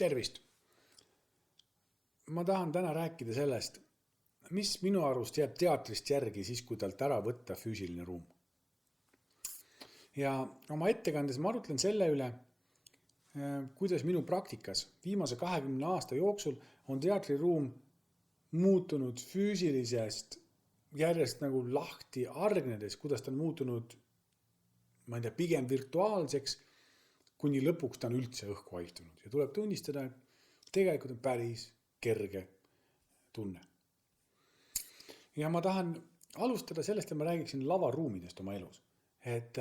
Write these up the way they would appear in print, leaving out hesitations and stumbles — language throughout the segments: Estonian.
Tervist! Ma tahan täna rääkida sellest, mis minu arust jääb teatrist järgi siis, kui talt ära võtta füüsiline ruum. Ja oma ettekandes ma arutlen selle üle, kuidas minu praktikas viimase 20 aasta jooksul on teatriruum muutunud füüsilisest järjest nagu lahti argnedes, kuidas ta on muutunud, ma ei tea, pigem virtuaalseks, kuni lõpuks ta on üldse õhku haihtunud. Ja tuleb tunnistada, et tegelikult on päris kerge tunne. Ja ma tahan alustada sellest, et ma räägiksin lavaruumidest oma elus. Et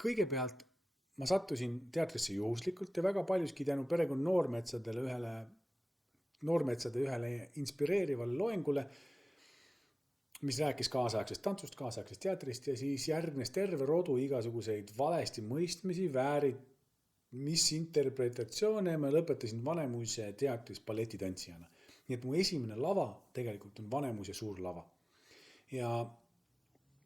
kõigepealt ma sattusin teatrisse juhuslikult ja väga paljuski tänu perekond noormetsade ühele inspireerivale loengule, mis rääkis kaasaegsest tantsust, kaasaegsest teatrist ja siis järgnes terve rodu igasuguseid valesti mõistmisi, mis interpretatsioone ma lõpetasin Vanemuise teatris balletitantsijana. Nii et mu esimene lava tegelikult on Vanemuise suur lava. Ja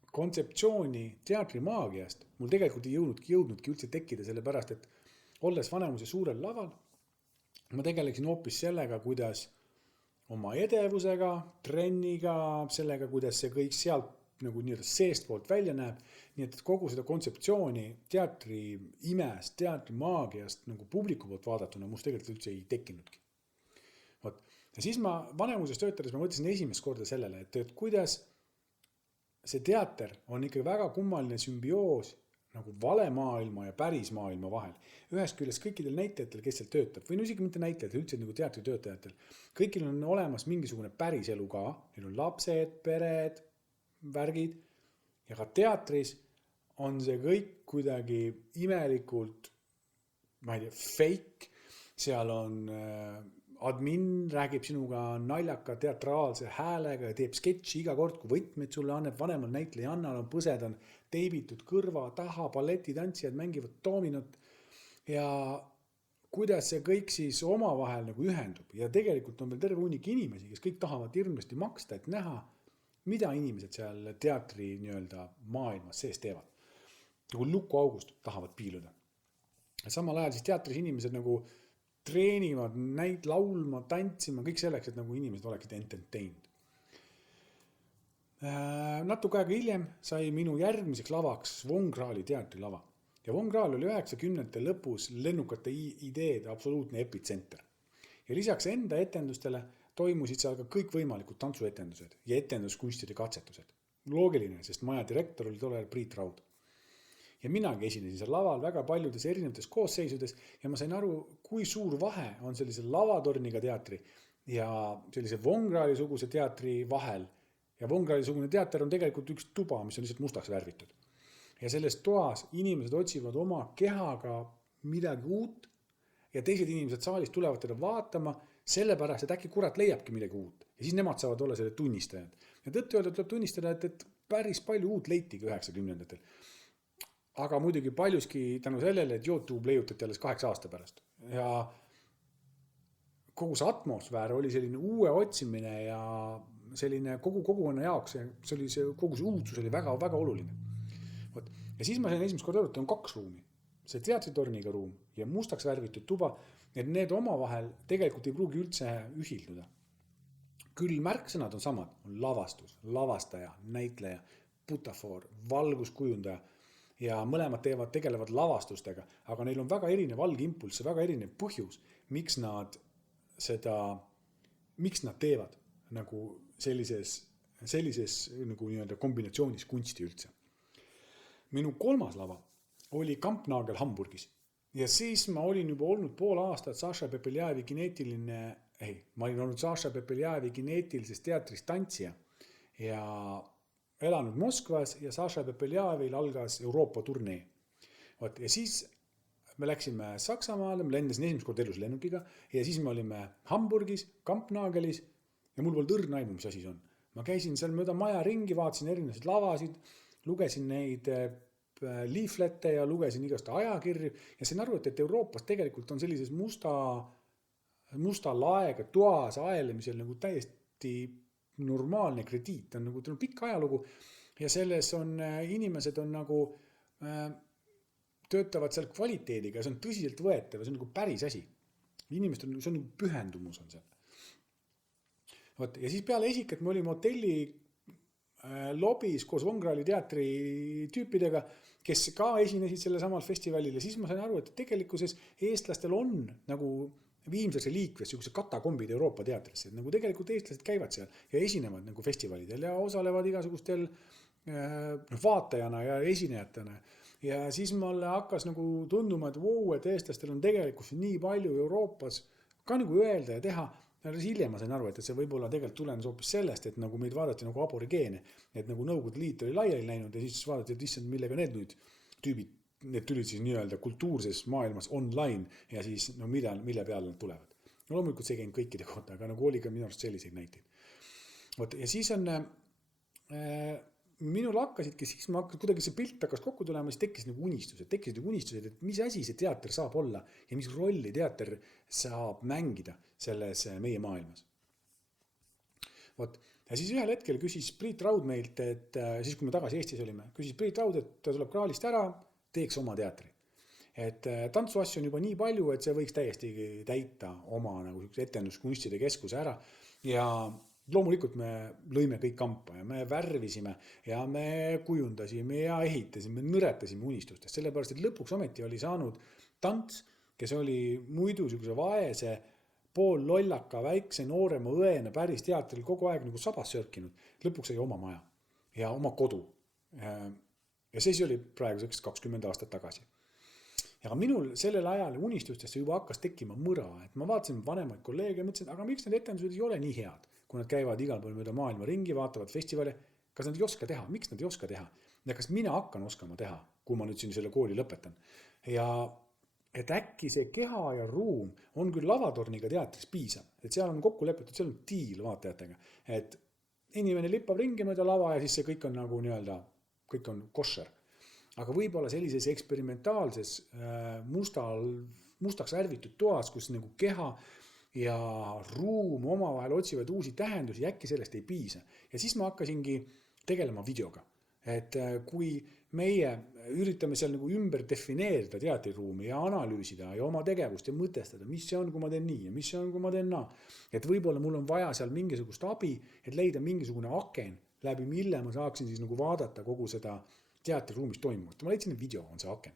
kontseptsiooni teatrimaagiast mul tegelikult ei jõudnudki üldse tekkida sellepärast, et olles Vanemuise suurel laval, ma tegeleksin hoopis sellega, kuidas oma edevusega, trenniga, sellega, kuidas see kõik sealt nagu nii-öelda seestpoolt välja näeb. Nii et kogu seda kontseptsiooni teatri imest, teatri maagiast nagu publiku poolt vaadatuna must tegelikult üldse ei tekkinudki. Ja siis ma Vanemuises töötades ma mõtlesin esimest korda sellele, et kuidas see teater on ikka väga kummaline sümbioos nagu vale maailma ja päris maailma vahel. Ühest küljest kõikidel näitlejatel, kes seal töötab, või isegi mitte näitlejatel, üldse nagu teatritöötajatel, kõigil on olemas mingisugune päris elu ka, neil on lapsed, pered, värgid ja ka teatris on see kõik kuidagi imelikult, ma ei tea, fake, seal on admin räägib sinuga naljaka teatraalse häälega ja teeb sketši iga kord, kui võtmed sulle anneb, vanemal näitlejannal on põsed, on teibitud kõrva taha, balletitantsijad mängivad doominot ja kuidas see kõik siis omavahel nagu ühendub ja tegelikult on veel terve hunnik inimesi, kes kõik tahavad hirmsasti maksta, et näha, mida inimesed seal teatri nii-öelda maailmas sees teevad. Nagu lukuaugust tahavad piiluda. Samal ajal siis teatris inimesed nagu treenivad, laulma, tantsima, kõik selleks, et nagu inimesed oleksid entertained. Natuke aega hiljem sai minu järgmiseks lavaks Von Krahli teatrilava. Ja Von Krahl oli 90-ndate lõpus lennukate ideede absoluutne epitsenter. Ja lisaks enda etendustele toimusid seal ka kõik võimalikud tantsuetendused ja etenduskunstide katsetused. Loogiline, sest maja direktor oli tollel Priit Raud. Ja minagi esinesin seal laval väga paljudes erinevates koosseisudes ja ma sain aru, kui suur vahe on sellise lavatorniga teatri ja sellise Von Krahli suguse teatri vahel. Ja Von Krahli sugune teater on tegelikult üks tuba, mis on lihtsalt mustaks värvitud. Ja selles toas inimesed otsivad oma kehaga midagi uut ja teised inimesed saalist tulevad teda vaatama, sellepärast, et äkki kurat leiabki midagi uut. Ja siis nemad saavad olla selle tunnistajad. Ja tõtt öelda tuleb tunnistada, et päris palju uut leitigi 90-ndatel. Aga muidugi paljuski tänu sellele, et YouTube leiutati alles 8 aasta pärast. Ja kogu see atmosfäär oli selline uue otsimine ja selline kogukonna jaoks, kogu see uudsus oli väga, väga oluline. Ja siis ma sain esimest korda aru, et on 2 ruumi. See teatritorniga ruum ja mustaks värvitud tuba, et need omavahel tegelikult ei pruugi üldse ühilduda. Küll märksõnad on samad, on lavastus, lavastaja, näitleja, butafoor, valguskujundaja ja mõlemad tegelevad lavastustega, aga neil on väga erinev algimpulss ja väga erinev põhjus, miks nad teevad nagu sellises nagu nii-öelda kombinatsioonis kunsti üldse. Minu 3. lava oli Kampnagel Hamburgis ja siis ma olin juba olnud pool aastat Saša Pepeljaevi kineetilises teatris tantsija ja elanud Moskvas ja Saša Pepeljaevil algas Euroopa turnee. Ja siis me läksime Saksamaale, me lendasin esimest kord elus lennukiga ja siis me olime Hamburgis, Kampnagelis ja mul polnud õrna aimu, mis asi see on. Ma käisin seal mööda maja ringi, vaatasin erinevaid lavasid, lugesin neid liiflette ja lugesin igast ajakirju ja sain aru, et Euroopas tegelikult on sellises musta laega toas aelemisel nagu täiesti normaalne krediit, on nagu pikk ajalugu ja selles on inimesed on nagu töötavad seal kvaliteediga ja see on tõsiselt võetav ja see on nagu päris asi. inimestel see on pühendumus on seal. Vot, ja siis peale esikat me olime hotelli lobis koos Vongrali teatri tüüpidega, kes ka esinesid selle samal festivalil ja siis ma sain aru, et tegelikkuses eestlastel on nagu Viimsase liikves niisugused katakombid Euroopa teatrisse, et nagu tegelikult eestlased käivad seal ja esinevad nagu festivalidel ja osalevad igasugustel vaatajana ja esinejatena. Ja siis mulle hakkas nagu tunduma, et vau, et eestlastel on tegelikult nii palju Euroopas ka nagu öelda ja teha. Hiljem ma sain aru, et see võib-olla tegelikult tulenes hoopis sellest, et nagu meid vaadati nagu aborigeene, et nagu Nõukogude Liit oli laiali läinud ja siis vaadati, et issand, millega need nüüd tüübid, need tulid siis nii-öelda kultuurses maailmas online ja siis no mille peale nad tulevad. No loomulikult see käinud kõikide kohta, aga nagu oli ka minu arust selliseid näiteid. Vot, ja siis on minul hakkasidki, siis ma hakkas kuidagi see pilt hakkas kokku tulema, siis tekkisid nagu unistused, et mis asi see teater saab olla ja mis rolli teater saab mängida selles meie maailmas. Vot, ja siis ühel hetkel küsis Priit Raud meilt, et siis kui me tagasi Eestis olime, küsis Priit Raud, et ta tuleb Kraalist ära, teeks oma teatri. Et tantsuasju on juba nii palju, et see võiks täiesti täita oma nagu etenduskunstide keskuse ära ja loomulikult me lõime kõik kampa ja me värvisime ja me kujundasime ja ehitasime, nõretasime unistustest, sellepärast et lõpuks ometi oli saanud tants, kes oli muidu niisuguse vaese, pool lollaka, väikse noorema õena päris teatril kogu aeg nagu sabas sörkinud, lõpuks sai oma maja ja oma kodu. Ja see oli praeguseks 20 aastat tagasi. Ja minul sellel ajal unistustesse juba hakkas tekkima mõra, et ma vaatasin vanemaid kolleege ja mõtlesin, aga miks need etendused ei ole nii head, kui nad käivad igal pool mööda maailma ringi, vaatavad festivale, kas nad ei oska teha, miks nad ei oska teha ja kas mina hakkan oskama teha, kui ma nüüd siin selle kooli lõpetan. Ja et äkki see keha ja ruum on küll lavatorniga teatris piisav, et seal on kokku lepitud, seal on diil vaatajatega, et inimene lippab ringi mööda lava ja siis see kõik on nagu nii-öelda kõik on košer. Aga võib-olla sellises eksperimentaalses mustaks värvitud toas, kus nagu keha ja ruum omavahel otsivad uusi tähendusi, äkki sellest ei piisa. Ja siis ma hakkasingi tegelema videoga. Et kui meie üritame seal nagu ümber defineerida teatriruumi ja analüüsida ja oma tegevust ja mõtestada, mis see on, kui ma teen nii ja mis see on, kui ma teen naa. Et võib-olla mul on vaja seal mingisugust abi, et leida mingisugune aken, läbi mille ma saaksin siis nagu vaadata kogu seda teatriruumis toimuvat. Ma leidsin, et video on see aken.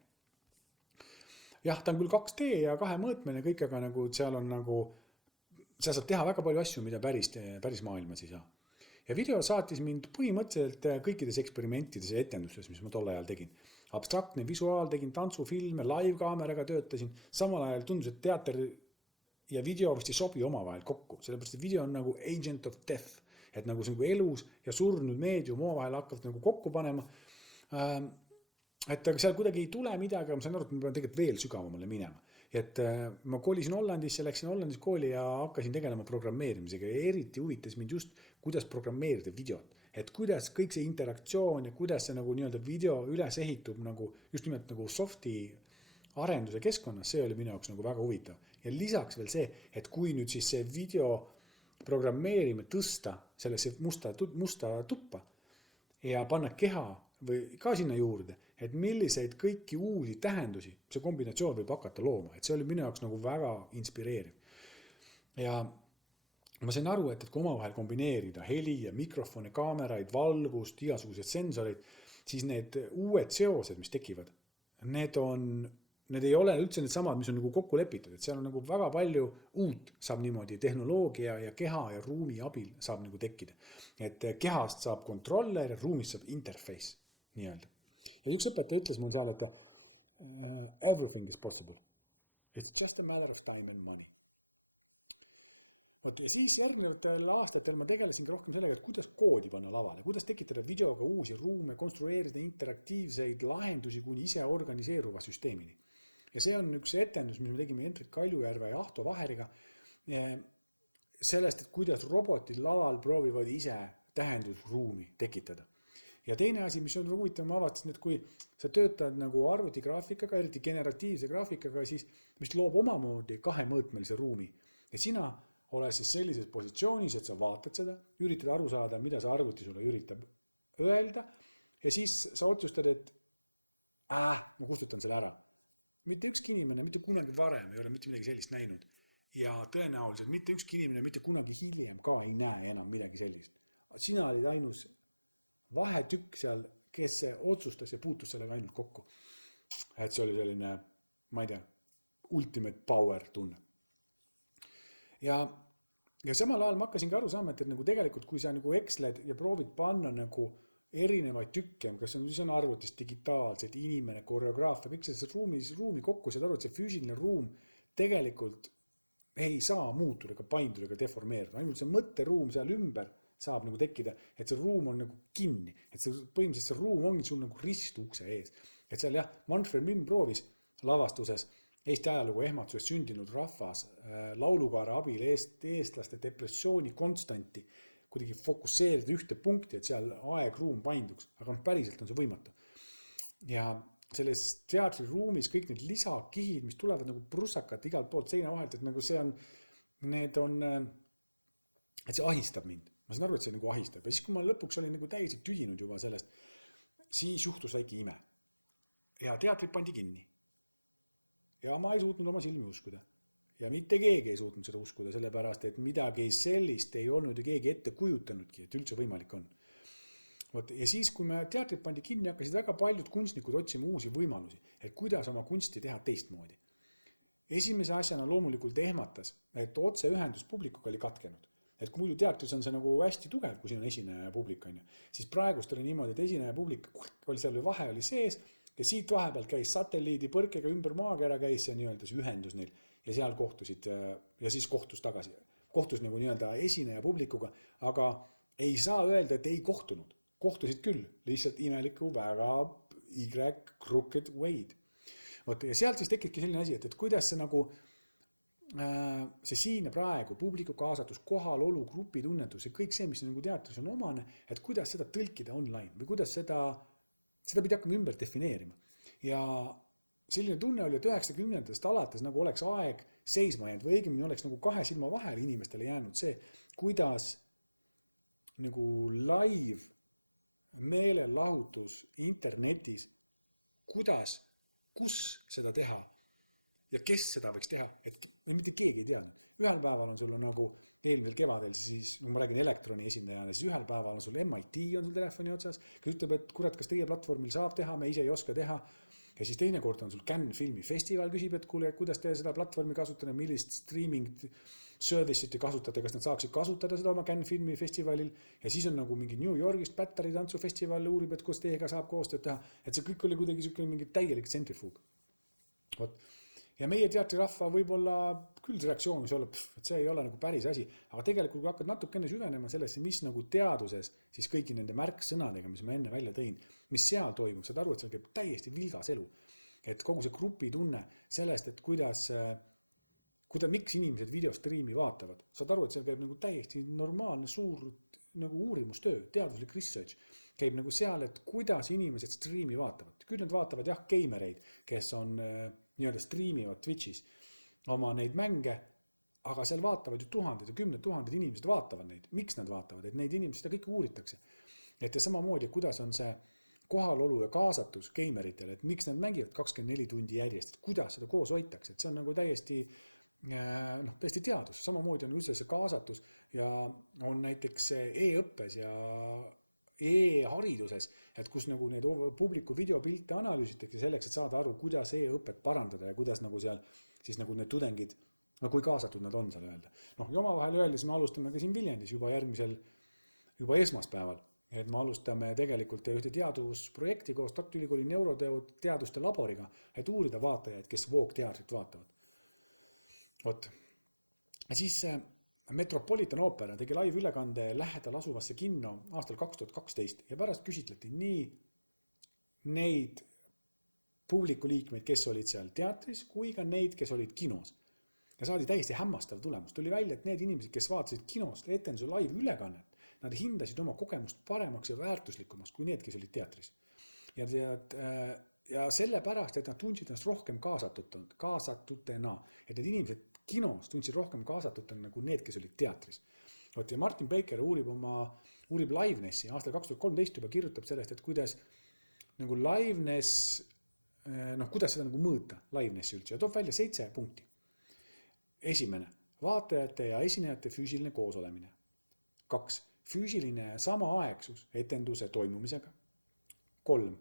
Jah, ta on küll 2D ja 2-mõõtmeline kõik, aga nagu seal on nagu, seal saab teha väga palju asju, mida päris maailmas ei saa. Ja video saatis mind põhimõtteliselt kõikides eksperimentides ja etendustes, mis ma tol ajal tegin. Abstraktne visuaal, tegin tantsufilme, live-kaameraga töötasin. Samal ajal tundus, et teater ja video vist ei sobi omavahel kokku. Sellepärast, et video on nagu agent of death. Et nagu elus ja surnud meedium omavahel hakkavad nagu kokku panema. Et aga seal kuidagi ei tule midagi, aga ma sain aru, et ma pean tegelikult veel sügavamale minema. Et ma kolisin Hollandisse, läksin Hollandis kooli ja hakkasin tegelema programmeerimisega ja eriti huvitas mind just, kuidas programmeerida videot. Et kuidas kõik see interaktsioon ja kuidas see nagu nii-öelda video üles ehitub nagu just nimelt nagu softi arenduse keskkonnas, see oli minu jaoks nagu väga huvitav. Ja lisaks veel see, et kui nüüd siis see video programmeerime tõsta sellesse musta tuppa ja panna keha või ka sinna juurde, et milliseid kõiki uusi tähendusi see kombinatsioon võib hakata looma, et see oli minu jaoks nagu väga inspireeriv. Ja ma sain aru, et kui omavahel kombineerida heli ja mikrofone, kaameraid, valgust, igasugused sensorid, siis need uued seosed, mis tekivad, need ei ole üldse need samad, mis on nagu kokku lepitud, et seal on nagu väga palju uut saab niimoodi tehnoloogia ja keha ja ruumi abil saab nagu tekkida. Et kehast saab kontroller ja ruumist saab interface nii-öelda. Ja üks õpetaja ütles mul seal, et everything is possible. It's just a matter of time and money. Ja siis järgnevatel aastatel ma tegelesingi rohkem sellega, et kuidas koodi panna lavale, kuidas tekitada videoga uusi ruume, konstrueerida interaktiivseid lahendusi kuni ise organiseeruva süsteemini. Ja see on üks etendus, mis me tegime Hendrik Kaljujärve ja Ahto Vaheriga, sellest, et kuidas robotid laval proovivad ise tähendusruumi tekitada. Ja teine asi, mis on huvitav, ma avastasin, et kui sa töötad nagu arvutigraafikaga, eriti generatiivse graafikaga, siis mis loob omamoodi 2-mõõtmelise ruumi. Ja sina ole siis sellises positsioonis, et sa vaatad seda, üritad aru saada, mida see arvuti sulle üritab öelda ja siis sa otsustad, et ma kustutan selle ära. Mitte ükski inimene, mitte kunagi varem ei ole mitte midagi sellist näinud, ja tõenäoliselt mitte ükski inimene mitte kunagi hiljem ka ei näe enam midagi sellist. Sina olid ainus vahetükk seal, kes otsustas ja puutus sellega ainult kokku. Et see oli selline, ma ei tea, ultimate power tunne. Ja samal ajal ma hakkasingi aru saama, et nagu tegelikult, kui sa nagu eksled ja proovid panna nagu erinevaid tükke, kas siis on arvutis digitaalselt, inimene, koreograafia, kõik selles ruumi kokku, saad aru, et see füüsiline ruum tegelikult ei saa muutuda ega painduda ega deformeeruda. Ainult see mõtteruum seal ümber saab nagu tekkida, et see ruum on nagu kinni. Et see põhimõtteliselt see ruum ongi sul nagu ristukse ees. Et seal jah, Manfred Mimm proovis lavastuses Eesti ajalugu ehmatusest sündinud rahvas laulukaare abil eestlaste depressiooni konstanti kuidagi fokusseerida ühte punkti, et seal aeg-ruum painduks. Aga päriselt on see võimatu. Ja selles teatriruumis kõik need lisakihid, mis tulevad nagu prussakat igalt poolt seina vahelt, et nagu see on, et see ahistab mind. Ma saan aru, et see nagu ahistab. Ja siis, kui ma lõpuks olin nagu täiesti tüdinud juba sellest, siis juhtus väike ime. Ja teatrid pandi kinni. Ja ma ei suutnud oma silmi uskuda. Ja mitte keegi ei suutnud seda uskuda, sellepärast, et midagi sellist ei olnud ja keegi ette kujutanudki, et üldse võimalik on. Ja siis, kui me teatrid pandi kinni, hakkasid väga paljud kunstnikud otsima uusi võimalusi, et kuidas oma kunsti teha teistmoodi. Esimese asjana loomulikult ehmatas, et otseühendus publikuga oli katkenud. Et kui muidu teatris on see nagu hästi tugev, kui siin on esineja publik, siis praegust oli niimoodi, et esineja publik oli seal või vahe oli sees ja siit vahepealt käis satelliidi põrkega ümber maakera käis ja nii-öelda see ühendus neil ja seal kohtusid ja siis kohtus tagasi. Kohtus nagu nii-öelda esineja publikuga, aga ei saa öelda, et ei kohtunud. Kohtusid küll, lihtsalt imeliku väga crooked wayd. Ja sealt siis tekibki selline asi, et kuidas see nagu see siin ja praegu, publiku kaasatus, kohalolu, grupitunnetus ja kõik see, mis nagu teatris on omane, et kuidas seda tõlkida online või kuidas seda pidi hakkama ümber defineerima. Ja selline tunne oli, et 90-ndast alates nagu oleks aeg seisma jäänud või õigemini oleks nagu kahe silma vahele inimestele jäänud see, kuidas nagu live meelelahutus internetis, kus seda teha ja kes seda võiks teha, et mitte keegi ei teadnud. Ühel päeval on sul nagu eelmisel kevadel, siis ma räägin Elektroni esindajana, siis ühel päeval on sul MIT on sul telefoni otsas, kes ütleb, et kurat, kas teie platvormil saab teha, me ise ei oska teha. Ja siis teine kord on sul Cannes filmi festival, küsib, et kuule, kuidas te seda platvormi kasutada, millist streaming service'it te kasutate, kas nad saaksid kasutada seda oma Cannes filmi festivalil. Ja siis on nagu mingi New Yorgist Battery tantsufestival uurib, et kus teiega saab koostööd teha. Et see kõik oli kuidagi mingi täielik tsentrifuug. Ja meie teatrirahva võib-olla küll reaktsioon võis olla, et see ei ole nagu päris asi. Aga tegelikult kui hakkad natukene süvenema sellesse, mis nagu teaduses, siis kõigi nende märksõnadega, mis ma enne välja tõin, mis seal toimub, saad aru, et seal käib täiesti vilgas elu. Et kogu see grupi tunne sellest, et miks inimesed videostriimi vaatavad. Saad aru, et seal käib nagu täiesti normaalne suur nagu uurimustöö, teaduslik research. Käib nagu seal, et kuidas inimesed striimi vaatavad. Küll nad vaatavad jah geimereid, kes on nii-öelda striimivad Twitchis oma neid mänge, aga seal vaatavad ju tuhanded ja 10 000 inimesed vaatavad neid. Miks nad vaatavad? Et neid inimesed seda kõik uuritakse. Et ja samamoodi, kuidas on see kohalolu ja kaasatus geimeritele, et miks nad mängivad 24 tundi järjest, et kuidas seda koos hoitakse, et see on nagu täiesti teadus. Samamoodi on üldse see kaasatus ja on näiteks e-õppes ja e-hariduses, et kus nagu need publiku videopilte analüüsitakse selleks, et saada aru, kuidas e-õpet parandada ja kuidas nagu seal siis nagu need tudengid, kui kaasatud nad on seal öelda. Ja omavahel öeldes me alustame ka siin Viljandis juba esmaspäeval, et me alustame tegelikult ühte teadusprojekti koos Tartu Ülikooli neuroteaduste laboriga, et uurida vaatajaid, kes voogteatrit vaatavad. Ja siis Metropolitan Opera tegi live ülekande lähedal asuvasse kinno aastal 2012 ja pärast küsitleti nii neid publikuliikmeid, kes olid seal teatris, kui ka neid, kes olid kinos. Ja saadi täiesti hämmastav tulemus. Tuli välja, et need inimesed, kes vaatasid kinost etenduse live ülekannet, nad hindasid oma kogemust paremaks ja väärtuslikumaks kui need, kes olid teatris. Ja sellepärast, et nad tundsid ennast rohkem kaasatutena, et need inimesed kinos tundsid rohkem kaasatutena kui need, kes olid teatris. Ja Martin Baker uurib Livenessi aastal 2013 juba kirjutab sellest, et kuidas nagu Liveness, kuidas seda nagu mõõta Livenessi üldse ja toob välja 7 punkti. Esimene, vaatajate ja esinejate füüsiline koosolemine. 2. Füüsiline samaaegsus etenduse toimumisega. 3.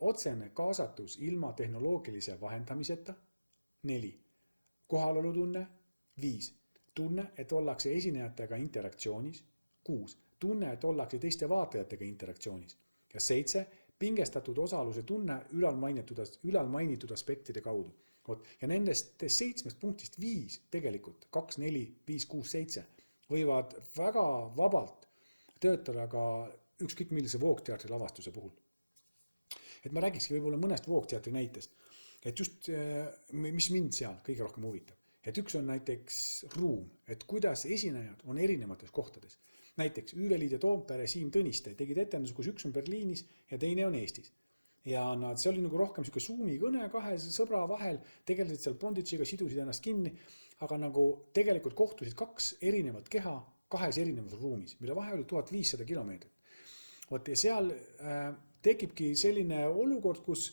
Otsene kaasatus ilma tehnoloogilise vahendamiseta. 4. Kohalolutunne. 5. Tunne, et ollakse esinejatega interaktsioonis. 6. Tunne, et ollakse teiste vaatajatega interaktsioonis. Ja 7. Pingestatud osaluse tunne ülalmainitud aspektide kaudu. Ja nendest 7 punktist 5 tegelikult, 2, 4, 5, 6, 7 võivad väga vabalt töötada ka ükskõik millise voogteatri lavastuse puhul. Et ma räägikski võib-olla mõnest voogteatri näitest, et just mis mind seal kõige rohkem huvitab. Et üks on näiteks ruum, et kuidas esinejad on erinevates kohtades. Näiteks Üüveliide Toompere, Siim Tõniste tegid etenduse, kus üks on Berliinis ja teine on Eestis. Ja see oli nagu rohkem selline suumi kõne kahe sõbra vahel, tegelesid seal bonditšiga, sidusid ennast kinni, aga nagu tegelikult kohtusid 2 erinevat keha 2 erinevas ruumis, mille vahe oli 1500 kilomeetrit. Ja seal tekibki selline olukord, kus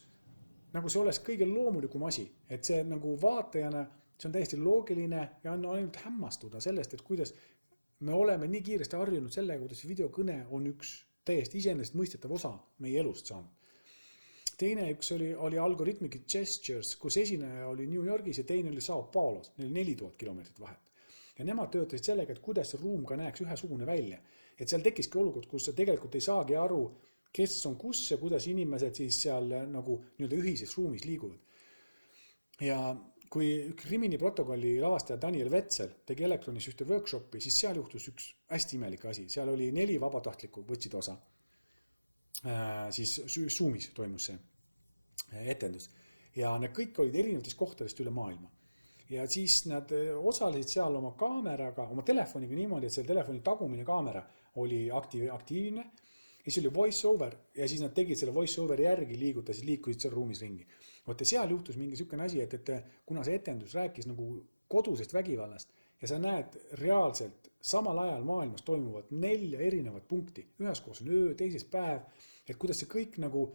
nagu see oleks kõige loomulikum asi, et see nagu vaatajana, see on täiesti loogiline ja on ainult hämmastuda sellest, et kuidas me oleme nii kiiresti harjunud sellega, kuidas videokõne on üks täiesti iseenesest mõistetav osa meie elust saanud. Teine üks oli Algorithmic Gestures, kus esineja oli New Yorgis ja teine oli Sao Paulos, neil 4000 kilomeetrit vahet. Ja nemad töötasid sellega, et kuidas see ruum ka näeks ühesugune välja. Et seal tekkiski olukord, kus sa tegelikult ei saagi aru, kes on kus ja kuidas inimesed siis seal nagu ühises ruumis liiguvad. Ja kui Rimini protokolli lavastaja Daniel Vetsel tegi Elektronis ühte workshopi, siis seal juhtus üks hästi imelik asi. Seal oli 4 vabatahtlikku võtsid osa. Siis Zoomis toimus see etendus. Ja need kõik olid erinevatest kohtadest üle maailma. Ja siis nad osalesid seal oma kaameraga, oma telefoniga niimoodi, et selle telefoni tagumine kaamera oli aktiivne. Ja siis oli voice over ja siis nad tegid selle voice over järgi liikusid seal ruumis ringi. Ja seal juhtus mingi selline asi, et kuna see etendus rääkis nagu kodusest vägivallast ja sa näed reaalselt samal ajal maailmas toimuvat 4 erinevat punkti. Üheskoos on öö, teises päev, et kuidas see kõik nagu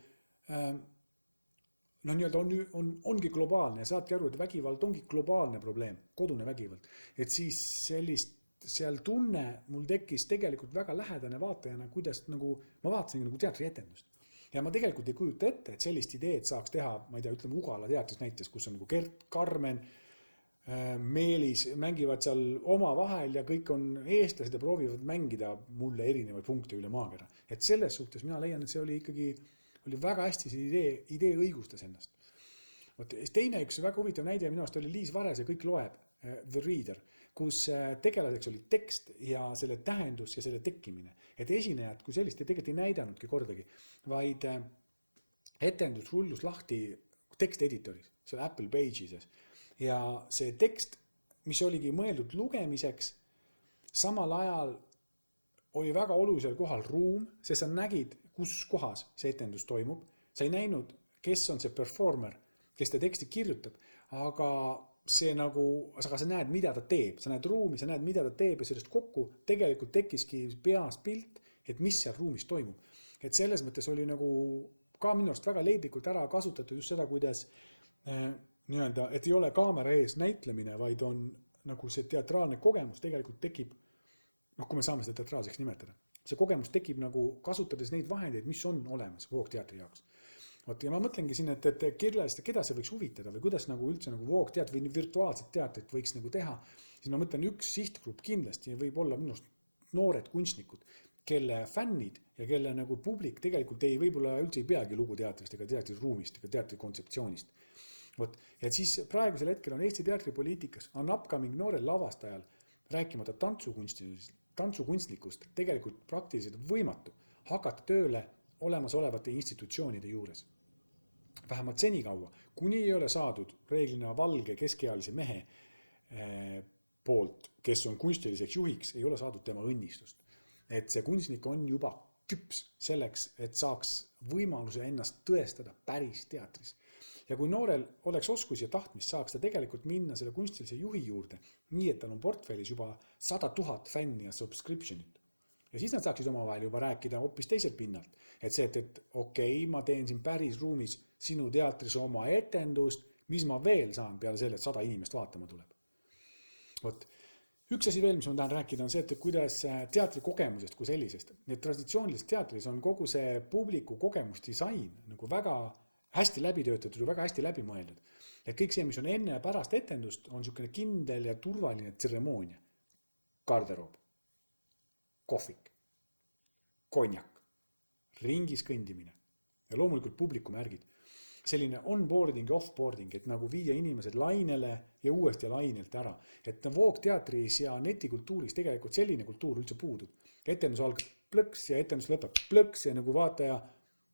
ongi globaalne ja saadki aru, et vägivald ongi globaalne probleem, kodune vägivald. Et siis seal tunne mul tekkis tegelikult väga lähedane vaatajana, kuidas nagu ma vaatasin nagu teatrietendust. Ja ma tegelikult ei kujuta ette, et sellist ideed saaks teha, ma ei tea, ütleme Ugala teatris näiteks, kus on nagu Gert, Karmen, Meelis mängivad seal oma vahel ja kõik on eestlased ja proovivad mängida mulle erinevaid punkte üle maakera. Et selles suhtes mina leian, et see oli väga hästi see idee õigustas ennast. Teine üks väga huvitav näide minu arust oli Liis Vares ja kõik loeb, The Reader, kus tegelaseks oli tekst ja selle tähendus ja selle tekkimine. Et esinejad, kui sellist tegelikult ei näidanudki kordagi, vaid etendus rullus lahti teksteditoris, seal Apple Pageses. Ja see tekst, mis oligi mõeldud lugemiseks, samal ajal oli väga olulisel kohal ruum, sest sa nägid, kus kohas see etendus toimub. Sa ei näinud, kes on see performer, kes ta teksti kirjutab, aga sa näed, mida ta teeb. Sa näed ruumi, sa näed, mida ta teeb ja sellest kokku tegelikult tekkiski peas pilt, et mis seal ruumis toimub. Et selles mõttes oli nagu ka minu arust väga leidlikult ära kasutatud just seda, kuidas et ei ole kaamera ees näitlemine, vaid on nagu see teatraalne kogemus tegelikult tekib, kui me saame seda teatraalseks nimetada. See kogemus tekib nagu kasutades neid vahendeid, mis on olemas voogteatri jaoks. Ja ma mõtlengi siin, et keda see võiks huvitada või kuidas nagu üldse nagu voogteatri või virtuaalset teatrit võiks nagu teha. Siis ma mõtlen üks sihtgrupp kindlasti võib olla minust noored kunstnikud, kelle fännid ja kelle nagu publik tegelikult võib-olla üldse ei peagi lugu teatrist ega teatriruumist ega teatri kontseptsioonist. Ja siis praegusel hetkel on Eesti teatripoliitikas on upcoming noorel lavastajal rääkimata tantsukunstnikust tegelikult praktiliselt võimatu hakata tööle olemasolevate institutsioonide juures. Vähemalt senikaua, kuni ei ole saadud reeglina valge keskealise mehe poolt, kes on kunstiliseks juhiks, ei ole saadud tema õnnistust. Et see kunstnik on juba küps selleks, et saaks võimaluse ennast tõestada päris teatris. Ja kui noorel oleks oskus ja tahtmist, saaks ta tegelikult minna selle kunstilise juhi juurde, nii et tal on portfellis juba 100 000 fänni ja subscriptionit. Ja siis nad saaksid omavahel juba rääkida hoopis teiselt pinnalt. Et see, et okei, ma teen siin päris ruumis sinu teatris oma etendust, mis ma veel saan peale selle, et 100 inimest vaatama tuleb. Üks asi veel, mis ma tahan rääkida, on see, et kuidas teatrikogemusest kui sellisest. Need traditsioonilises teatris on kogu see publiku kogemusdisain nagu väga hästi läbi töötatud ja väga hästi läbi mõeldud. Et kõik see, mis on enne ja pärast etendust, on niisugune kindel ja turvaline tseremoonia. Garderoob, kohvik, konjak, ringis kõndimine ja loomulikult publiku märgid. Selline onboarding ja offboarding, et nagu viia inimesed lainele ja uuesti lainelt ära. Et voogteatris ja netikultuuris tegelikult selline kultuur üldse puudub. Etendus algab plõks ja etendus lõpeb plõks ja nagu vaataja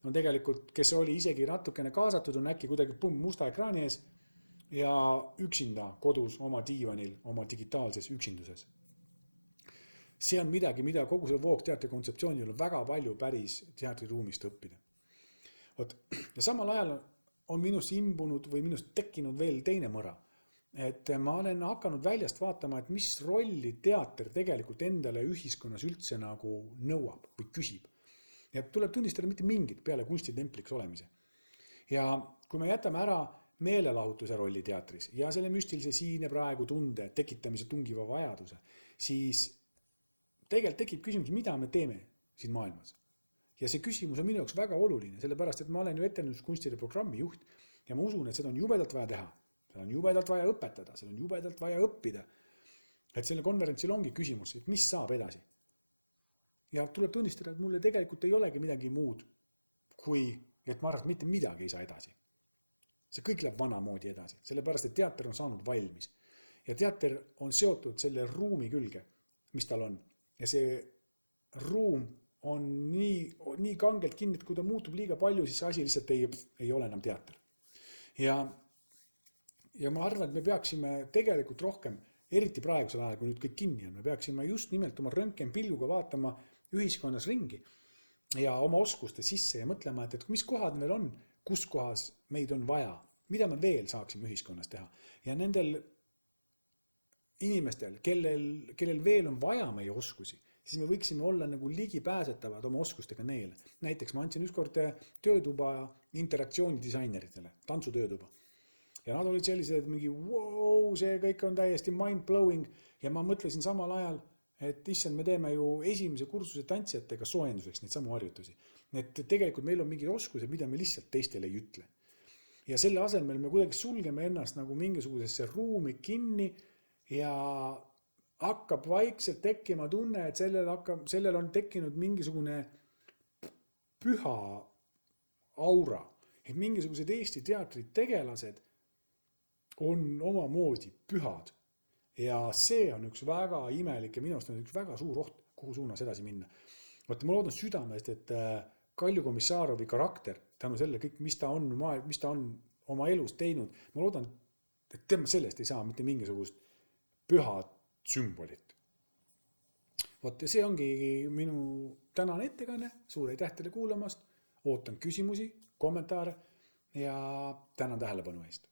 on tegelikult, kes oli isegi natukene kaasatud, on äkki kuidagi musta ekraani ees ja üksinda kodus oma diivanil, oma digitaalses üksinduses. See on midagi, mida kogu selle voogteatri kontseptsioonil on väga palju päris teatriruumist õppida. Ja samal ajal on minust imbunud või minust tekkinud veel teine mõra. Et ma olen hakanud väljast vaatama, et mis rolli teater tegelikult endale ühiskonnas üldse nagu nõuab või küsib. Ja tuleb tunnistada mitte mingit peale kunstitempliks olemise. Ja kui me jätame ära meelelahutuse rolli teatris ja selle müstilise siin ja praegu tunde tekitamise tungiva vajaduse, siis tegelikult tekib küsimus, mida me teeme siin maailmas. Ja see küsimus on minu jaoks väga oluline, sellepärast, et ma olen ju etenduskunstide programmi juht ja ma usun, et seda on jubedalt vaja teha. Seda on jubedalt vaja õpetada, seda on jubedalt vaja õppida. Et selle konverentsil ongi küsimus, et mis saab edasi. Ja tuleb tunnistada, et mulle tegelikult ei olegi midagi muud, kui et ma arvan, et mitte midagi ei saa edasi. See kõik läheb vanamoodi edasi, sellepärast, et teater on saanud valmis. Ja teater on seotud selle ruumi külge, mis tal on. Ja see ruum on nii kangelt kinni, et kui ta muutub liiga palju, siis see asi lihtsalt ei ole enam teater. Ja ma arvan, et me peaksime tegelikult rohkem, eriti praegusel ajal, kui nüüd kõik kinni on, me peaksime just nimelt oma röntgenpilguga vaatama ühiskonnas ringi ja oma oskuste sisse ja mõtlema, et mis kohad meil on, kus kohas meid on vaja, mida me veel saaksime ühiskonnas teha. Ja nendel inimestel, kellel veel on vaja meie oskusi, siis me võiksime olla nagu ligipääsetavad oma oskustega neile. Näiteks ma andsin ükskord töötuba interaktsioonidisaineritele, tantsutöötuba. Ja nad olid sellised mingi, wow, see kõik on täiesti mind-blowing. Ja ma mõtlesin samal ajal, et issand, me teeme ju esimese kursuse tantsijatega soojenduseks neid samu harjutusi. Et tegelikult meil on mingid oskused, mida me lihtsalt teistele ei ütle. Ja selle asemel me kuidagi sulgeme ennast nagu mingisugusesse ruumi kinni ja hakkab vaikselt tekkima tunne, et sellel on tekkinud mingisugune püha aura. Et mingisugused Eesti teatri tegelased on omamoodi pühad. Ja see on üks väga imelik ja minu arust on üks väga suur oht, kuhu suunas edasi minna. Ma loodan südamest, et Kalju Komissarovi karakter, tänu selle kõik, mis ta on oma elus teinud, ma loodan, et tema sellest ei saa mitte mingisugust pühad sümbolit. Ja see ongi minu tänane ettekanne, suur aitäh teile kuulamast, ootan küsimusi, kommentaare ja tänan tähelepanu eest.